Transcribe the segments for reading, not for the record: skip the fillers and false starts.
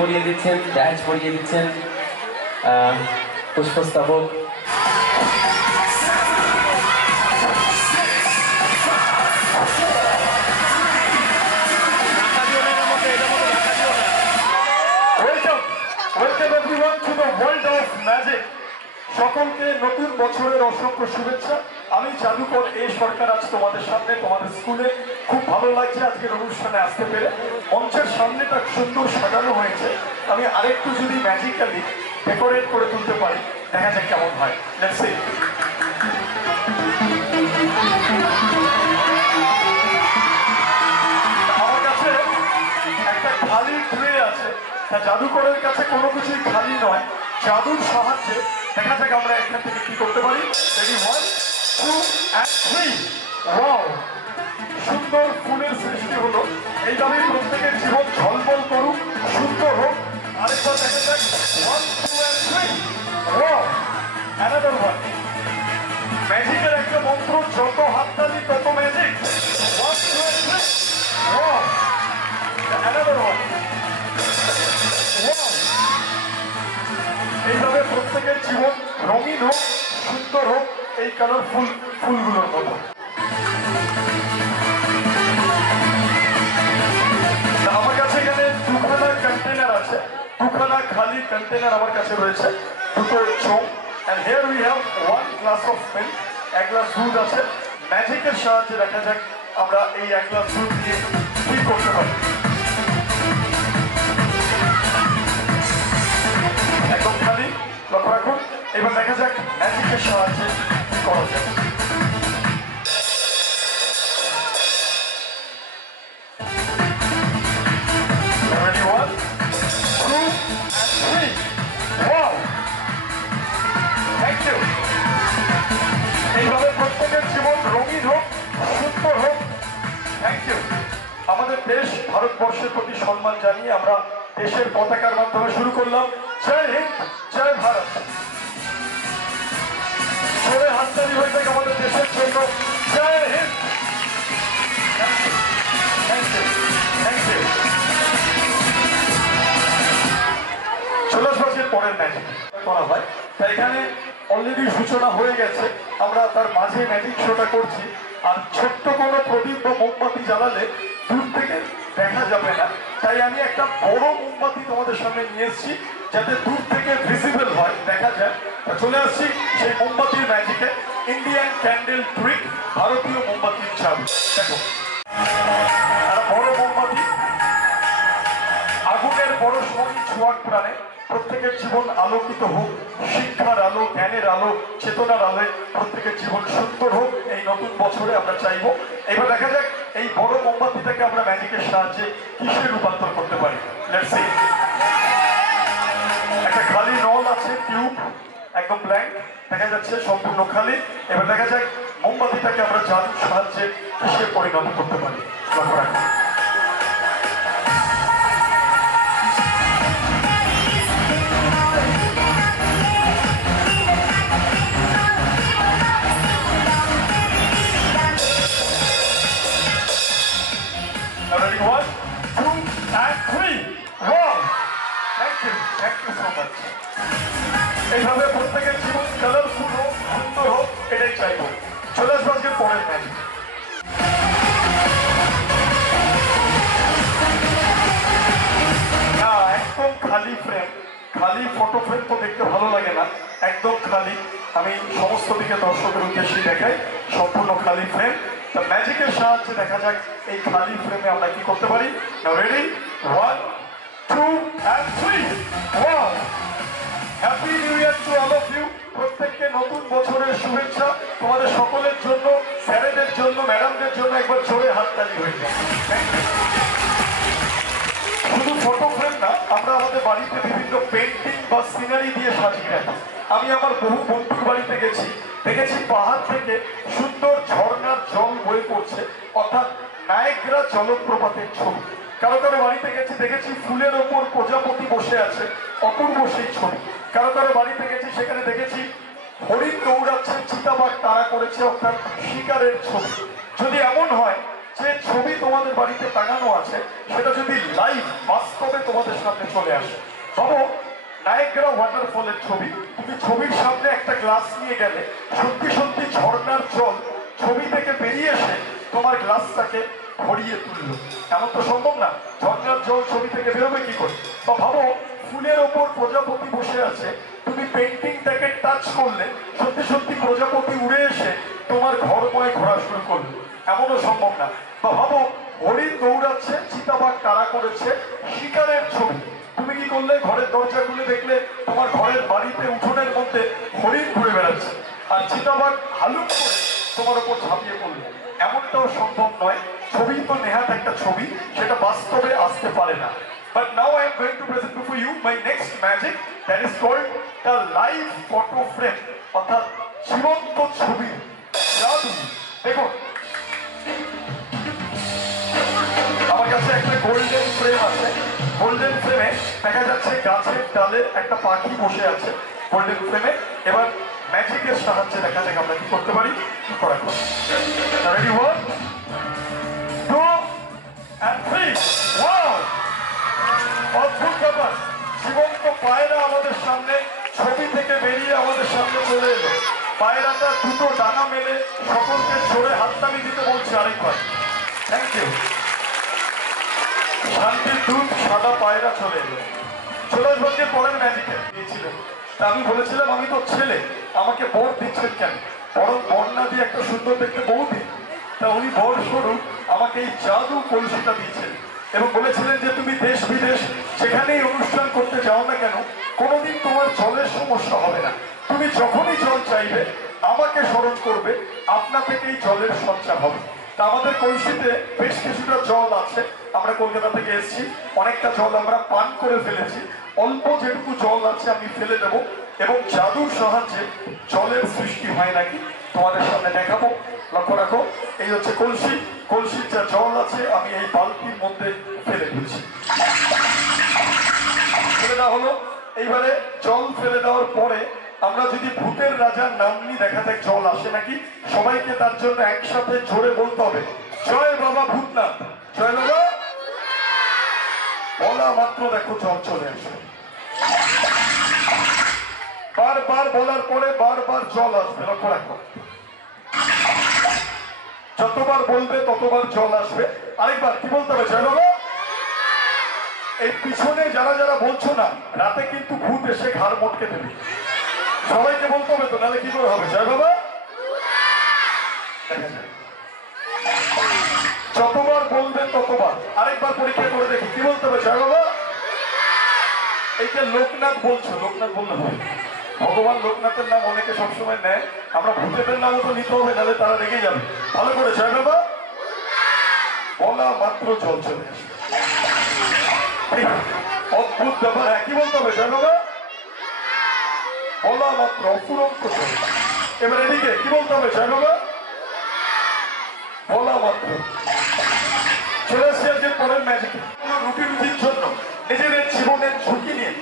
পরিয়ে দিচ্ছেন, ড্যান্স পরিয়ে দিচ্ছেন পুষ্পস্তবক। সকলকে নতুন বছরের অসংখ্য শুভেচ্ছা। আমি জাদুকর এ সরকার আজ তোমাদের সামনে, তোমাদের স্কুলে খুব ভালো লাগছে আজকের অনুষ্ঠানে আসতে পেরে। মঞ্চের সামনেটা সুন্দর সাজানো হয়েছে, আমি আরেকটু যদি ম্যাজিক্যালি ডেকোরেট করে তুলতে পারি, দেখা যাক কেমন হয়। Let's see. আমার কাছে একটা খালি ট্রে আছে, জাদুকরের কাছে কোনো কিছুই খালি নয়। জাদুর সাহায্যে দেখা যাক আমরা এখান থেকে কি করতে পারি। Ready, 1 2 and 3। ওয়াও, সুন্দর ফুলের সৃষ্টি হলো। এইভাবে প্রত্যেকের জীবন ঝলমল করুক, সুন্দর হোক। আরেকবার দেখা যাক, 1 2 and 3। Wow, another one. ম্যাজিকের একটা মন্ত্র, যত হাততালি তত magic. 1 2 and 3। Wow, another one. Wow, এইভাবে প্রত্যেকের জীবন রঙিন হোক, সুন্দর হোক এই কালারফুল ফুলগুলোর মতো। আমার কাছে এখানে দুখানা কন্টেনার আছে, দুখানা খালি কন্টেনার আমার কাছে রয়েছে, দুটো চোখ। and here we have 1 glass of milk, এক গ্লাস দুধ আছে। ম্যাজিকের সাহায্যে দেখা যাক আমরা এই এক গ্লাস দুধ দিয়ে কি করতে পারি। একদম খালি, লক্ষ্য রাখুন। এবার দেখা যাক ম্যাজিকের সাহায্যে কি করা যায়। Ready, 1 2 and 3। Wow! Thank you. এইভাবে প্রত্যেকের জীবন রঙিন হোক, সুন্দর হোক। Thank you. আমাদের দেশ ভারতবর্ষের প্রতি সম্মান জানিয়ে আমরা দেশের পতাকার মাধ্যমে শুরু করলাম। জয় হিন্দ, জয় ভারত। জোরে হাততালি হয়ে থাকে আমাদের দেশের জন্য। Jai Hind. Thank you, thank you. চলে আসবে পরের ম্যাজিক করা হয়, তাই এখানে অলরেডি সূচনা হয়ে গেছে। আমরা তার মাঝে ম্যাজিক শোটা করছি। আর ছোট্ট কোনো প্রদীপ বা মোমবাতি জ্বালালে দূর থেকে দেখা যাবে না, তাই আমি একটা বড় মোমবাতি তোমাদের সামনে নিয়ে এসেছি যাতে দূর থেকে ভিজিবল হয়, দেখা যায়। চলে আসছি সেই মোমবাতির ম্যাজিকে। ইন্ডিয়ান ক্যান্ডেল ট্রিক, ভারতীয় মোমবাতির চাবি। দেখো, বড় মোমবাতি, আগুনের বড় সঙ্গী ছোঁয়াক প্রাণে। প্রত্যেকের জীবন আলোকিত হোক, শিক্ষার আলো, জ্ঞানের আলো, চেতনার আলোয় প্রত্যেকের জীবন সুন্দর হোক এই নতুন বছরে আমরা চাইবো। এবার দেখা যাক এই বড় মোমবাতিটাকে আমরা ম্যাজিকের সাহায্যে কিসে রূপান্তর করতে পারি। Let's see. একটা খালি নল আছে, টিউব একদম ব্ল্যাঙ্ক দেখা যাচ্ছে, সম্পূর্ণ খালি। এবার দেখা যাক মোমবাতিটাকে আমরা জাদুর সাহায্যে কিসে পরিণত করতে পারি। লক্ষ্য রাখুন। Ready, 1 2 and 3। Wow! Thank you so much. এইভাবে প্রত্যেকের জীবন কালারফুল হোক, সুন্দর হোক, এটাই চাইবো। চলে আসবো আজকে পরের ম্যাজিক। না, একদম খালি ফ্রেম, খালি ফটো ফ্রেম তো দেখতে ভালো লাগে না, একদম খালি। আমি সমস্ত দিকে দর্শকের উদ্দেশ্যে দেখাই, সম্পূর্ণ খালি ফ্রেম। তা ম্যাজিকের সাহায্যে দেখা যাক এই খালি ফ্রেমে আমরা কি করতে পারি। Now ready, 1 2 and 3। Wow, happy new year to all of you. প্রত্যেককে নতুন বছরের শুভেচ্ছা। তোমাদের সকলের জন্য, স্যারেদের জন্য, ম্যাডামদের জন্য একবার জোরে হাততালি হয়ে যায়। শুধু ফটো ফ্রেম না, আমরা আমাদের বাড়িতে বিভিন্ন পেন্টিং বা সিনারি দিয়ে সাজিয়ে রাখি। আমি আমার বহু বন্ধুর বাড়িতে গেছি, দেখেছি পাহাড় থেকে সুন্দর ঝর্ণার জল বয়ে পড়ছে, অর্থাৎ নায়াগ্রা জলপ্রপাতের ছবি। কারো কারো বাড়িতে গেছি, দেখেছি ফুলের ওপর প্রজাপতি বসে আছে, অপূর্ব সেই ছবি। কারো কারো বাড়িতে গেছি, সেখানে দেখেছি হরিণ দৌড়াচ্ছে, চিতাবাঘ তাড়া করেছে, অর্থাৎ শিকারের ছবি। যদি এমন হয় যে ছবি তোমাদের বাড়িতে টাঙানো আছে সেটা যদি লাইভ বাস্তবে তোমাদের সামনে চলে আসে। ভাবো নায়াগ্রা ওয়াটারফলের ছবি, তুমি ছবির সামনে একটা গ্লাস নিয়ে গেলে সত্যি সত্যি ঝর্ণার জল ছবি থেকে বেরিয়ে এসে তোমার গ্লাসটাকে ভরিয়ে তুললো, এমন তো সম্ভব না। ঝর্ণার জল ছবি থেকে বেরোবে কি করে? বা ভাবো ফুলের ওপর প্রজাপতি বসে আছে, তুমি পেন্টিংটাকে টাচ করলে সত্যি সত্যি প্রজাপতি উড়ে এসে তোমার ঘরময় ঘোরা শুরু করলো, এমনও সম্ভব না। বা ভাবো হরিণ দৌড়াচ্ছে, চিতাবাঘ তাড়া করেছে, শিকারের ছবি, তুমি কি করলে ঘরের দরজা খুলে দেখলে তোমার ঘরের বাড়িতে উঠোনের মধ্যে হরিণ ঘুরে বেড়াচ্ছে আর চিতাবাঘ হালুক করে তোমার ওপর ঝাঁপিয়ে পড়লো, এমনটাও সম্ভব নয়। ছবি তো নেহাত একটা ছবি, সেটা বাস্তবে আসতে পারে না। But now I am going to present before you my next magic that is called the live photo frame, অর্থাৎ জীবন্ত ছবি জাদু। দেখুন আমার কাছে একটা গোল্ডেন ফ্রেম আছে, গোল্ডেন ফ্রেমে দেখা যাচ্ছে গাছের ডালে একটা পাখি বসে আছে গোল্ডেন ফ্রেমে। এবার ম্যাজিকের সাহায্যে দেখা যাক আমরা কি করতে পারি। Ready, 1 2 and 3। ওয়াও, অদ্ভুত ব্যাপার, জীবন্ত পায়রা আমাদের সামনে ছবি থেকে বেরিয়ে আমাদের সামনে চলে এলো। পায়রাটা দুটো ডানা মেলে সকলকে ছড়ে হাততালি দিতে বলছে আরেকবার। Thank you. শান্তির দুধ সাদা পায়রা চলে এলো। চলে পরের ম্যাজিকে দিয়েছিলেন, তা আমি বলেছিলাম আমি তো ছেলে, আমাকে বর দিচ্ছেন কেন, বরং বর না দিয়ে একটা সুন্দর দেখতে বউ দিন। তা উনি বর স্বরূপ আমাকে এই জাদু কলসিটা দিয়েছেন এবং বলেছিলেন যে তুমি দেশ বিদেশ যেখানেই অনুষ্ঠান করতে যাও না কেন কোনোদিন তোমার জলের সমস্যা হবে না। তুমি যখনই জল চাইবে আমাকে স্মরণ করবে, আপনা থেকেই জলের সঞ্চার হবে। তা আমাদের কলসিতে বেশ কিছুটা জল আছে, আমরা কলকাতা থেকে এসেছি, অনেকটা জল আমরা পান করে ফেলেছি, অল্প যেটুকু জল আছে আমি ফেলে দেব এবং জাদুর সাহায্যে জলের সৃষ্টি হয় নাকি তোমাদের সামনে দেখাবো। লক্ষ্য রাখো, এই হচ্ছে কলসি, কলসির যা জল আছে আমি এই বালতির মধ্যে ফেলে দিচ্ছি। ফেলে দেওয়া হলো। এইবারে জল ফেলে দেওয়ার পরে আমরা যদি ভূতের রাজার নাম নিয়ে দেখা যাক জল আসে নাকি। সবাইকে তার জন্য একসাথে জোরে বলতে হবে, জয় বাবা ভূতনাথ, জয় বাবা। বলা মাত্র দেখো জল চলে আসে, বারবার বলার পরে বারবার জল আসবে। লক্ষ্য রাখো, যতবার বলবে ততবার জল আসবে। আরেকবার কি বলতে হবে, জয় বাবা। এই পিছনে যারা যারা বলছো না, রাতে কিন্তু ভূত এসে ঘাড় মটকে দেবে, সবাইকে বলতে হবে তো, নাহলে কি করে হবে, জয় বাবা। যতবার বলবে ততবার। আরেকবার পরীক্ষা করে দেখি, কি বলতে হবে, জয় বাবা। এই যে লোকনাথ বলছো, লোকনাথ বললে হবে, ভগবান লোকনাথের নাম অনেকে সবসময় নেয়, আমরা ভূতেদের নামও তো নিতে হবে, নাহলে তারা রেগে যাবে। ভালো করে, জয় বাবা। বলা মাত্র জল চলে আসে, অদ্ভুত ব্যাপার। কি বলতে হবে, জয় বাবা। বলা মাত্র অফুরন্ত জল। এবার এদিকে কি বলতে হবে, জয় বাবা। বলা মাত্র চলে আসছে আজকে পরের ম্যাজিকে। রুটি রুটির জন্য নিজেদের জীবনের ঝুঁকি নিয়ে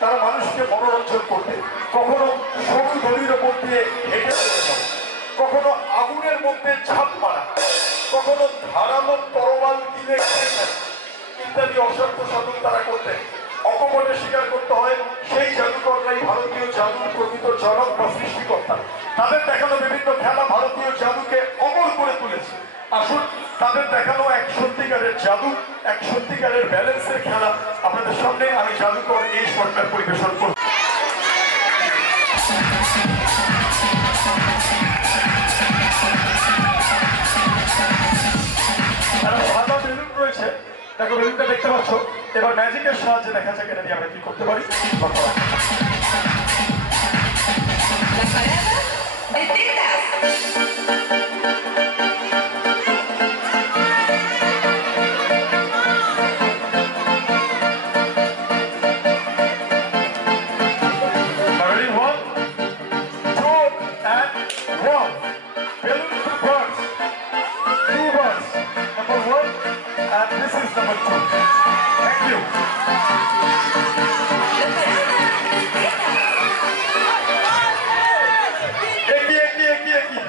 তারা মানুষকে মনোরঞ্জন করতে কখনো সরু দড়ির ওপর দিয়ে হেঁটে চলে যাওয়া, কখনো আগুনের মধ্যে ঝাঁপ মারা, কখনো ধারালো তরোয়াল কিনে ইত্যাদি অসাধ্য সাধন তারা করতে অকপটে স্বীকার করতে হয় সেই জাদুকররাই ভারতীয় জাদুর প্রকৃত জনক বা সৃষ্টিকর্তা। তাদের দেখানো বিভিন্ন খেলা ভারতীয় জাদুকে অমর করে তুলেছে। আসুন তাদের দেখানো এক সত্যিকারের জাদু, এক সত্যিকারের ব্যালেন্সের খেলা আপনাদের সামনে আমি জাদুকর এই সরকার পরিবেশন করব। সাদা বেলুন রয়েছে, দেখো বেলুনটা দেখতে পাচ্ছ। এবার ম্যাজিকের সাহায্যে দেখা যাক এটা দিয়ে আমরা কি করতে পারি।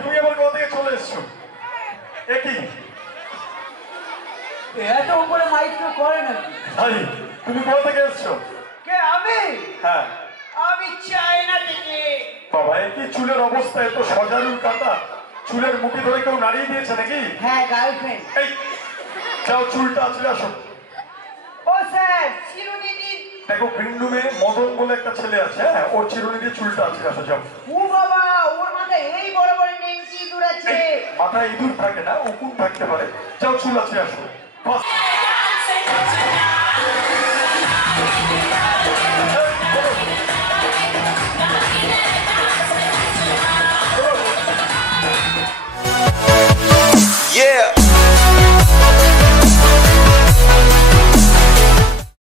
তুমি এসছো? কে আমি? হ্যাঁ। আমি চায়না থেকে। বাবা এই কি চুলের অবস্থা, এত সজারুর কাটা, চুলের মুঠি ধরে কেউ নাড়িয়ে দিয়েছে নাকি? হ্যাঁ গার্লফ্রেন্ড। এই যাও চুলটা আছে আসো। ও স্যার চিরুনি দিন। দেখো গ্রিন রুমে মদন বলে একটা ছেলে আছে, হ্যাঁ ওর চিরুনি দিয়ে চুলটা আছে আসো যাও। ও বাবা ওর মাথায় এই বড় বড় নেংটি ইঁদুর আছে। মাথায় ইঁদুর থাকে না, উকুন থাকতে পারে, যাও চুল আছে আসো। বাস।